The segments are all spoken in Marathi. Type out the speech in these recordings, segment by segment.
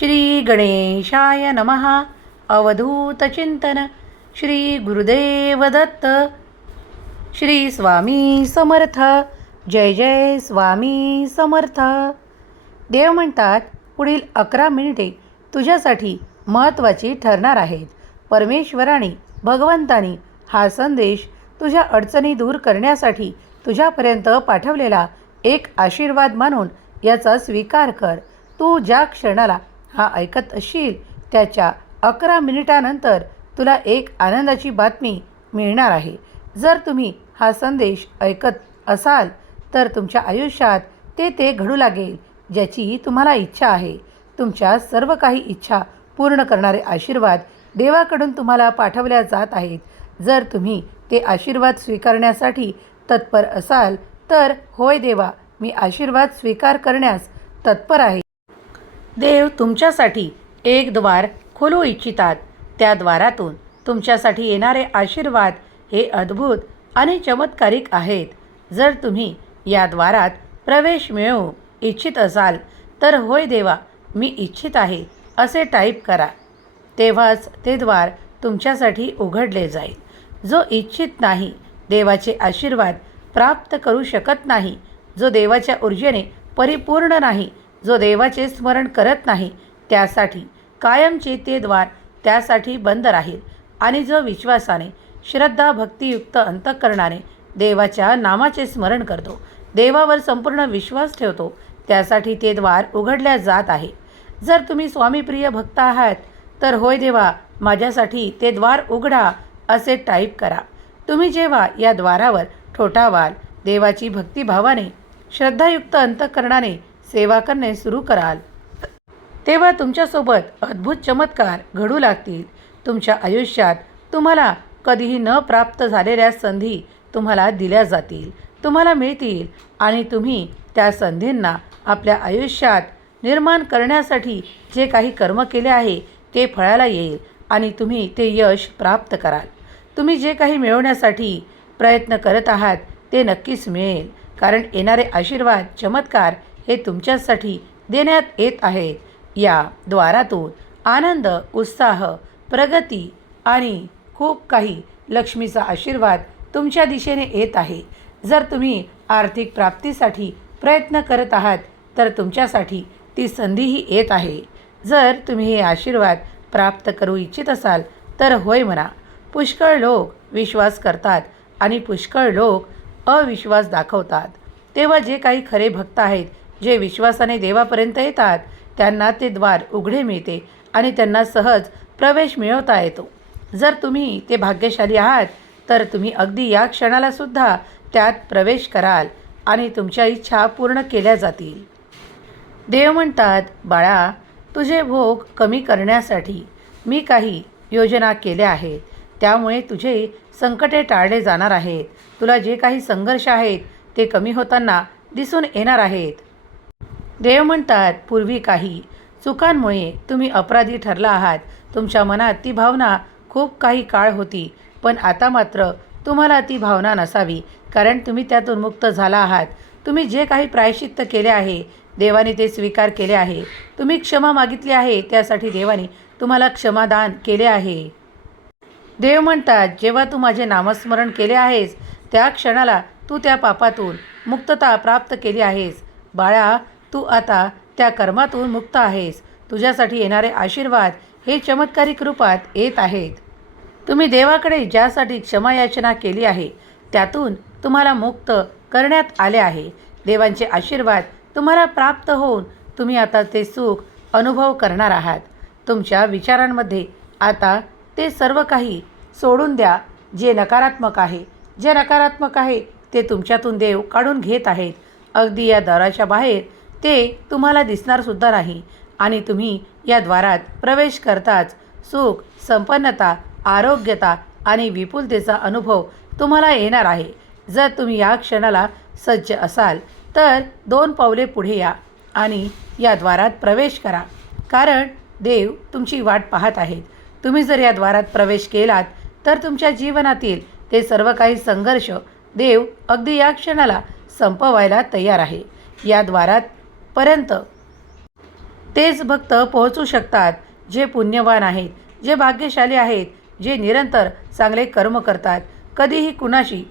श्री गणेशाय नमः अवधूतचिंतन श्री गुरुदेव दत्त। श्री स्वामी समर्थ। जय जय स्वामी समर्थ। देव म्हणतात पुढील अकरा मिनिटे तुझ्यासाठी महत्त्वाची ठरणार आहेत. परमेश्वराने भगवंतानी हा संदेश तुझ्या अडचणी दूर करण्यासाठी तुझ्यापर्यंत पाठवलेला एक आशीर्वाद मानून याचा स्वीकार कर. तू ज्या क्षणाला हा ऐकत असशील त्याच्या अकरा मिनिटानंतर तुला एक आनंदाची बातमी मिळणार आहे. जर तुम्ही हा संदेश ऐकत असाल तर तुमच्या आयुष्यात ते ते घडू लागेल ज्याची तुम्हाला इच्छा आहे. तुमच्या सर्व काही इच्छा पूर्ण करणारे आशीर्वाद देवाकडून तुम्हाला पाठवल्या जात आहेत. जर तुम्ही ते आशीर्वाद स्वीकारण्यासाठी तत्पर असाल तर होय देवा मी आशीर्वाद स्वीकार करण्यास तत्पर आहे. देव तुमच्यासाठी एक द्वार खोलू इच्छितात. त्या द्वारातून तुमच्यासाठी येणारे आशीर्वाद हे अद्भुत आणि चमत्कारिक आहेत. जर तुम्ही या द्वारात प्रवेश मिळवू इच्छित असाल तर होय देवा मी इच्छित आहे असे टाईप करा. तेव्हाच ते द्वार तुमच्यासाठी उघडले जाईल. जो इच्छित नाही देवाचे आशीर्वाद प्राप्त करू शकत नाही. जो देवाच्या ऊर्जेने परिपूर्ण नाही जो देवाचे स्मरण करत नाही त्यासाठी कायमचे ते द्वार त्यासाठी बंद राहील. आणि जो विश्वासाने श्रद्धा भक्तियुक्त अंतःकरणाने देवाच्या नामाचे स्मरण करतो देवावर संपूर्ण विश्वास ठेवतो त्यासाठी ते द्वार उघडल्या जात आहे. जर तुम्ही स्वामीप्रिय भक्त आहात तर होय देवा माझ्यासाठी ते द्वार उघडा असे टाईप करा. तुम्ही जेव्हा या द्वारावर ठोठावाल देवाची भक्तिभावाने श्रद्धायुक्त अंतःकरणाने सेवा करणे सुरू कराल. तेव्हा तुमच्यासोबत अद्भुत चमत्कार घडू लागतील. तुमच्या आयुष्यात तुम्हाला कधीही न प्राप्त झालेल्या संधी तुम्हाला दिल्या जातील. तुम्हाला मिळतील आणि तुम्ही त्या संधींना आपल्या आयुष्यात निर्माण करण्यासाठी जे काही कर्म केले आहे ते फळाला येईल आणि तुम्ही ते यश प्राप्त कराल. तुम्ही जे काही मिळवण्यासाठी प्रयत्न करत आहात ते नक्कीच मिळेल. कारण येणारे आशीर्वाद चमत्कार हे तुमच्यासाठी देण्यात येत आहेत या द्वारातून आनंद उत्साह प्रगती आणि खूप काही लक्ष्मीचा आशीर्वाद तुमच्या दिशेने येत आहे. जर तुम्ही आर्थिक प्राप्तीसाठी प्रयत्न करत आहात तर तुमच्यासाठी ती संधीही येत आहे. जर तुम्ही हे आशीर्वाद प्राप्त करू इच्छित असाल तर होय म्हणा. पुष्कळ लोक विश्वास करतात आणि पुष्कळ लोक अविश्वास दाखवतात. तेव्हा जे काही खरे भक्त आहेत जे विश्वासाने देवापर्यंत येतात त्यांना ते द्वार उघडे मिळते आणि त्यांना सहज प्रवेश मिळवता येतो. जर तुम्ही ते भाग्यशाली आहात तर तुम्ही अगदी या क्षणालासुद्धा त्यात प्रवेश कराल आणि तुमच्या इच्छा पूर्ण केल्या जातील. देव म्हणतात बाळा तुझे भोग कमी करण्यासाठी मी काही योजना केल्या आहेत. त्यामुळे तुझे संकटे टाळले जाणार आहेत. तुला जे काही संघर्ष आहेत ते कमी होताना दिसून येणार आहेत. देव म्हणतात पूर्वी काही चुकांमुळे तुम्ही अपराधी ठरला आहात. तुमच्या मनात ती भावना खूप काही काळ होती पण आता मात्र तुम्हाला ती भावना नसावी कारण तुम्ही त्यातून मुक्त झाला आहात. तुम्ही जे काही प्रायश्चित्त केले आहे देवाने ते स्वीकार केले आहे. तुम्ही क्षमा मागितली आहे त्यासाठी देवाने तुम्हाला क्षमादान केले आहे. देव म्हणतात जेव्हा तू माझे नामस्मरण केले आहेस त्या क्षणाला तू त्या पापातून मुक्तता प्राप्त केली आहेस. बाळा तू आता त्या कर्मातून मुक्त आहेस. तुझ्यासाठी येणारे आशीर्वाद हे चमत्कारिक रूपात येत आहेत. तुम्ही देवाकडे ज्यासाठी क्षमायाचना केली आहे त्यातून तुम्हाला मुक्त करण्यात आले आहे. देवांचे आशीर्वाद तुम्हाला प्राप्त होऊन तुम्ही आता ते सुख अनुभव करणार आहात. तुमच्या विचारांमध्ये आता ते सर्व काही सोडून द्या जे नकारात्मक आहे. जे नकारात्मक आहे ते तुमच्यातून देव काढून घेत आहेत. अगदी या दाराच्या बाहेर ते तुम्हाला दिसणारसुद्धा नाही. आणि तुम्ही या द्वारात प्रवेश करताच सुख संपन्नता आरोग्यता आणि विपुलतेचा अनुभव तुम्हाला येणार आहे. जर तुम्ही या क्षणाला सज्ज असाल तर दोन पावले पुढे या आणि या द्वारात प्रवेश करा. कारण देव तुमची वाट पाहत आहेत. तुम्ही जर या द्वारात प्रवेश केलात तर तुमच्या जीवनातील ते सर्व काही संघर्ष देव अगदी या क्षणाला संपवायला तयार आहे. या द्वारात पर्यंत. तेच भक्त पोहोचू शकतात जे पुण्यवान आहेत जे भाग्यशाली आहेत जे निरंतर चांगले कर्म करतात. कधीही कुणाशी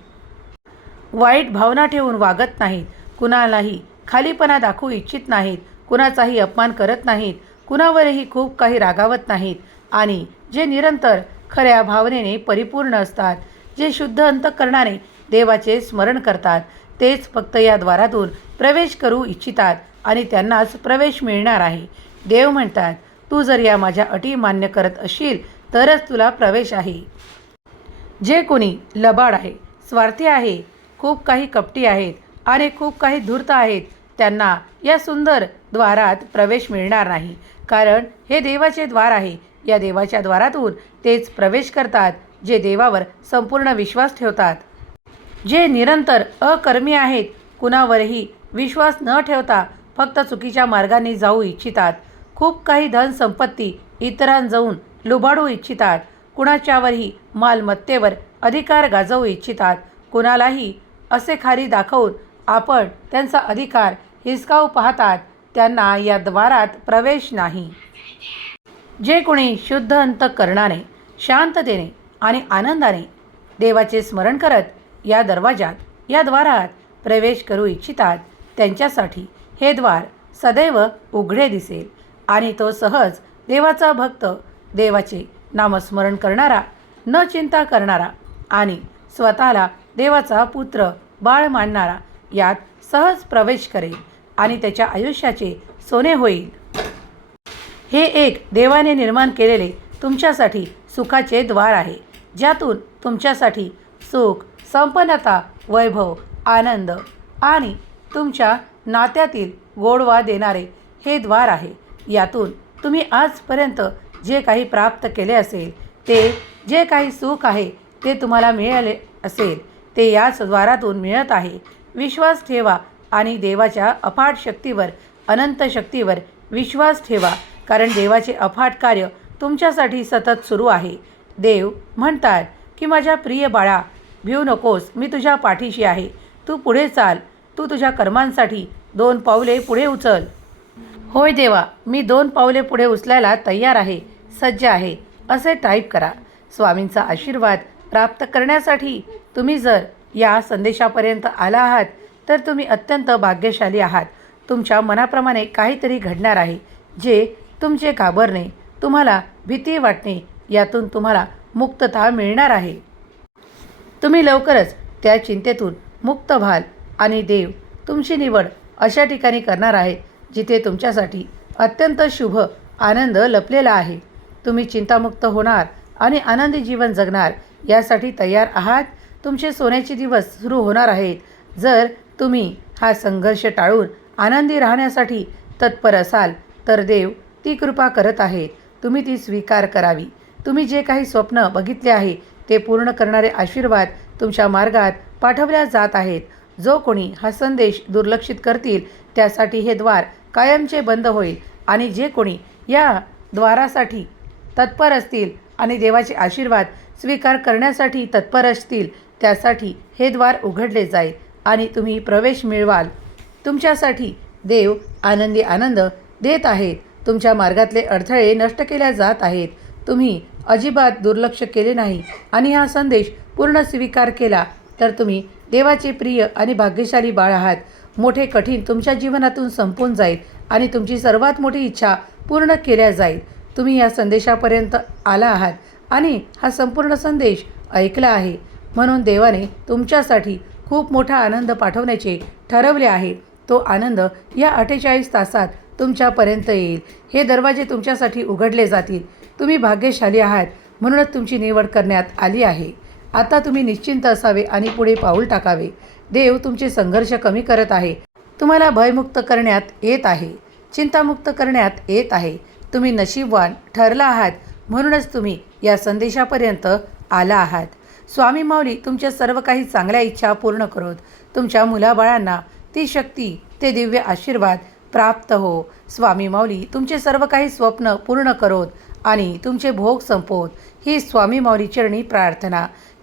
वाईट भावना ठेवून वागत नाहीत कुणालाही खालीपणा दाखवू इच्छित नाहीत कुणाचाही अपमान करत नाहीत कुणावरही खूप काही रागावत नाहीत आणि जे निरंतर खऱ्या भावनेने परिपूर्ण असतात जे शुद्ध अंतकरणाने देवाचे स्मरण करतात तेच फक्त या द्वारातून प्रवेश करू इच्छितात. आणि त्यांनाच प्रवेश मिळणार आहे. देव म्हणतात तू जर या माझ्या अटी मान्य करत असशील तरच तुला प्रवेश आहे. जे कोणी लबाड आहे स्वार्थी आहे खूप काही कपटी आहेत आणि खूप काही धूर्त आहेत त्यांना या सुंदर द्वारात प्रवेश मिळणार नाही. कारण हे देवाचे द्वार आहे. या देवाच्या द्वारातून तेच प्रवेश करतात जे देवावर संपूर्ण विश्वास ठेवतात. जे निरंतर अकर्मी आहेत कुणावरही विश्वास न ठेवता फक्त चुकीच्या मार्गाने जाऊ इच्छितात. खूप काही धनसंपत्ती संपत्ती लुबाडू इच्छितात. कुणाच्यावरही मालमत्तेवर अधिकार गाजवू इच्छितात. कुणालाही असे खाली दाखवून आपण त्यांचा अधिकार हिसकावू पाहतात. त्यांना या द्वारात प्रवेश नाही. जे कोणी शुद्ध अंत करणारे शांततेने आणि आनंदाने देवाचे स्मरण करत या दरवाजात या द्वारात प्रवेश करू इच्छितात त्यांच्यासाठी हे द्वार सदैव उघडे दिसेल आणि तो सहज देवाचा भक्त देवाचे नामस्मरण करणारा न चिंता करणारा आणि स्वतःला देवाचा पुत्र बाळ मानणारा यात सहज प्रवेश करेल आणि त्याच्या आयुष्याचे सोने होईल. हे एक देवाने निर्माण केलेले तुमच्यासाठी सुखाचे द्वार आहे ज्यातून तुमच्यासाठी सुख संपन्नता वैभव आनंद आणि तुमच्या नात्यातील गोडवा देणारे हे द्वार आहे. यातून तुम्ही आजपर्यंत जे काही प्राप्त केले असेल ते जे काही सुख आहे ते तुम्हाला मिळाले असेल ते याच द्वारातून मिळत आहे. विश्वास ठेवा आणि देवाच्या अफाट शक्तीवर अनंत शक्तीवर विश्वास ठेवा कारण देवाचे अफाट कार्य तुमच्यासाठी सतत सुरू आहे. देव म्हणतात की माझ्या प्रिय बाळा भिऊ नकोस मी तुझ्या पाठीशी आहे. तू पुढे चाल तू तुझ्या कर्मांसाठी दोन पावले पुढे उचल. होय देवा मी दोन पावले पुढे उचलायला तयार आहे सज्ज आहे असे टाईप करा. स्वामींचा आशीर्वाद प्राप्त करण्यासाठी तुम्ही जर या संदेशापर्यंत आला आहात तर तुम्ही अत्यंत भाग्यशाली आहात. तुमच्या मनाप्रमाणे काहीतरी घडणार आहे जे तुमचे घाबरणे तुम्हाला भीती वाटणे यातून तुम्हाला मुक्तता मिळणार आहे. तुम्ही लवकरच त्या चिंतेतून मुक्त व्हाल आणि देव तुमची निवड अशा ठिकाणी करणार आहे जिथे तुमच्यासाठी अत्यंत शुभ आनंद लपलेला आहे. तुम्ही चिंतामुक्त होणार आणि आनंदी जीवन जगणार यासाठी तयार आहात. तुमचे सोन्याचे दिवस सुरू होणार आहेत. जर तुम्ही हा संघर्ष टाळून आनंदी राहण्यासाठी तत्पर असाल तर देव ती कृपा करत आहेत तुम्ही ती स्वीकार करावी. तुम्ही जे काही स्वप्न बघितले आहे ते पूर्ण करणारे आशीर्वाद तुमच्या मार्गात पाठवल्या जात आहेत. जो कोणी हा संदेश दुर्लक्षित करतील त्यासाठी हे द्वार कायमचे बंद होईल. आणि जे कोणी या द्वारासाठी तत्पर असतील आणि देवाचे आशीर्वाद स्वीकार करण्यासाठी तत्पर असतील त्यासाठी हे द्वार उघडले जाईल आणि तुम्ही प्रवेश मिळवाल. तुमच्यासाठी देव आनंदी आनंद देत आहेत. तुमच्या मार्गातले अडथळे नष्ट केल्या जात आहेत. तुम्ही अजिबात दुर्लक्ष केले नाही. आणि हा संदेश पूर्ण स्वीकार केला तर तुम्ही देवाचे प्रिय आणि भाग्यशाली बाळ आहात. मोठे कठीण तुमच्या जीवनातून संपून जाईल आणि तुमची सर्वात मोठी इच्छा पूर्ण केल्या जाईल. तुम्ही या संदेशापर्यंत आला आहात आणि हा संपूर्ण संदेश ऐकला आहे. म्हणून देवाने तुमच्यासाठी खूप मोठा आनंद पाठवण्याचे ठरवले आहे. तो आनंद या अठ्ठेचाळीस तासात तुमच्यापर्यंत येईल. हे दरवाजे तुमच्यासाठी उघडले जातील. तुम्ही भाग्यशाली आहात म्हणूनच तुमची निवड करण्यात आली आहे. आता तुम्ही निश्चिंत असावे आणि पुढे पाऊल टाकावे. देव तुमचे संघर्ष कमी करत आहे. तुम्हाला भयमुक्त करण्यात येत आहे. चिंतामुक्त करण्यात येत आहे. तुम्ही नशीबवान ठरला आहात. म्हणूनच तुम्ही या संदेशापर्यंत आला आहात. स्वामी माऊली तुमच्या सर्व काही चांगल्या इच्छा पूर्ण करोत. तुमच्या मुलाबाळांना ती शक्ती ते दिव्य आशीर्वाद प्राप्त हो. स्वामी माऊली तुमचे सर्व काही स्वप्न पूर्ण करोत आणि तुमचे भोग संपवत. ही स्वामी माऊली चरणी प्रार्थना.